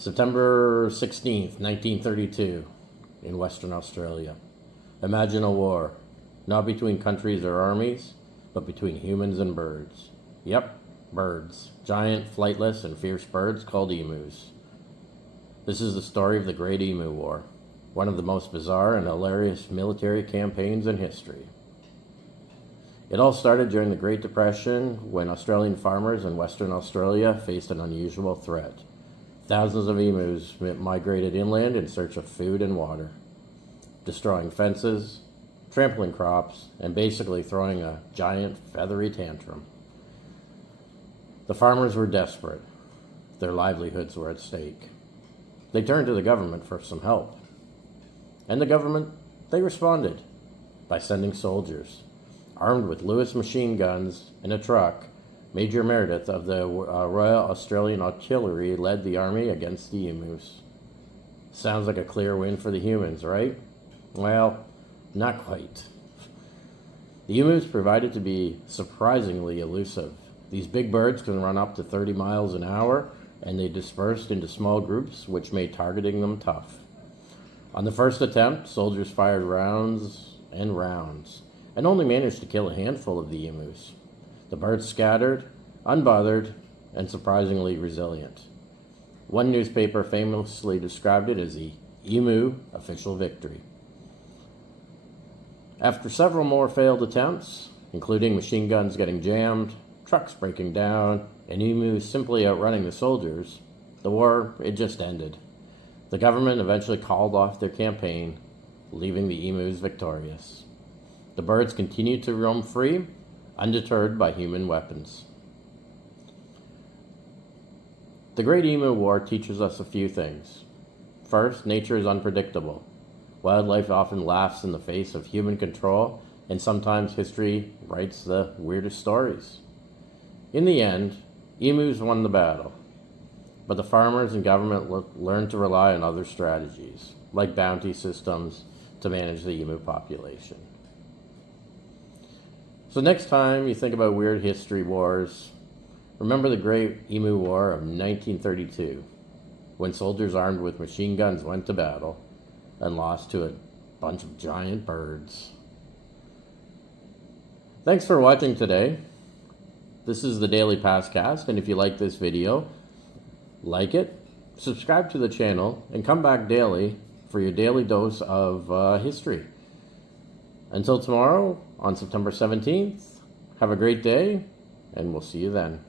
September 16th, 1932, in Western Australia. Imagine a war, not between countries or armies, but between humans and birds. Yep, birds. Giant, flightless, and fierce birds called emus. This is the story of the Great Emu War, one of the most bizarre and hilarious military campaigns in history. It all started during the Great Depression when Australian farmers in Western Australia faced an unusual threat. Thousands of emus migrated inland in search of food and water, destroying fences, trampling crops, and basically throwing a giant feathery tantrum. The farmers were desperate. Their livelihoods were at stake. They turned to the government for some help. And the government, they responded by sending soldiers. Armed with Lewis machine guns in a truck, Major Meredith of the Royal Australian Artillery led the army against the emus. Sounds like a clear win for the humans, right? Well, not quite. The emus proved to be surprisingly elusive. These big birds can run up to 30 miles an hour, and they dispersed into small groups, which made targeting them tough. On the first attempt, soldiers fired rounds and rounds, and only managed to kill a handful of the emus. The birds scattered, unbothered, and surprisingly resilient. One newspaper famously described it as the emu official victory. After several more failed attempts, including machine guns getting jammed, trucks breaking down, and emus simply outrunning the soldiers, the war, it just ended. The government eventually called off their campaign, leaving the emus victorious. The birds continued to roam free, undeterred by human weapons. The Great Emu War teaches us a few things. First, nature is unpredictable. Wildlife often laughs in the face of human control, and sometimes history writes the weirdest stories. In the end, emus won the battle, but the farmers and government learned to rely on other strategies, like bounty systems, to manage the emu population. So next time you think about weird history wars, remember the Great Emu War of 1932, when soldiers armed with machine guns went to battle and lost to a bunch of giant birds. Thanks for watching today. This is the Daily Pastcast, and if you like this video, like it, subscribe to the channel, and come back daily for your daily dose of history. Until tomorrow, on September 17th, have a great day, and we'll see you then.